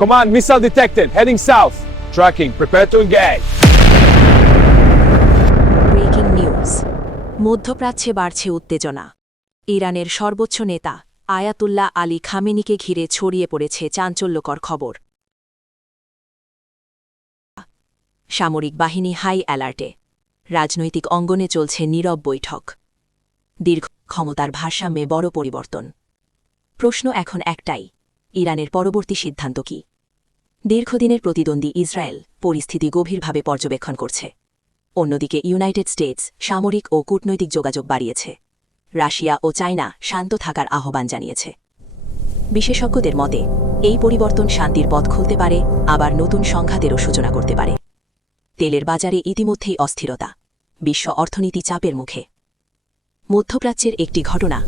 Command, missile detected. Heading south. Tracking. Prepare to engage. Breaking news. মধ্যপ্রাচ্যে বাড়ছে উত্তেজনা। ইরানের সর্বোচ্চ নেতা আয়াতুল্লাহ আলী খামেনিকে ঘিরে ছড়িয়ে পড়েছে চাঞ্চল্যকর খবর। সামরিক বাহিনী হাই অ্যালার্টে। রাজনৈতিক অঙ্গনে চলছে নীরব বৈঠক। দীর্ঘ ক্ষমতার ভারসাম্যে বড় পরিবর্তন। প্রশ্ন এখন একটাই, ইরানের পরবর্তী সিদ্ধান্ত কি? দীর্ঘদিনের প্রতিদ্বন্দ্বী ইসরায়েল পরিস্থিতি গভীরভাবে পর্যবেক্ষণ করছে। অন্যদিকে ইউনাইটেড স্টেটস সামরিক ও কূটনৈতিক যোগাযোগ বাড়িয়েছে। রাশিয়া ও চায়না শান্ত থাকার আহ্বান জানিয়েছে। বিশেষজ্ঞদের মতে এই পরিবর্তন শান্তির পথ খুলতে পারে, আবার নতুন সংঘাতেরও সূচনা করতে পারে। তেলের বাজারে ইতিমধ্যেই অস্থিরতা, বিশ্ব অর্থনীতি চাপের মুখে। মধ্যপ্রাচ্যের একটি ঘটনা।